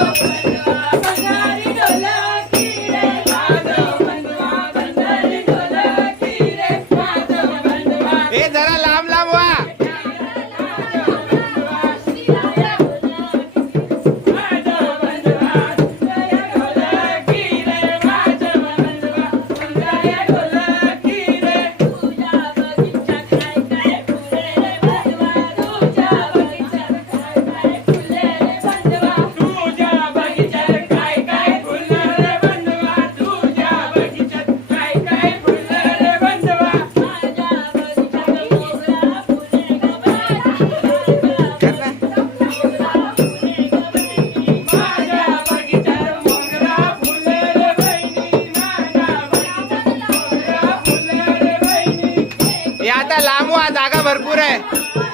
ए அவர்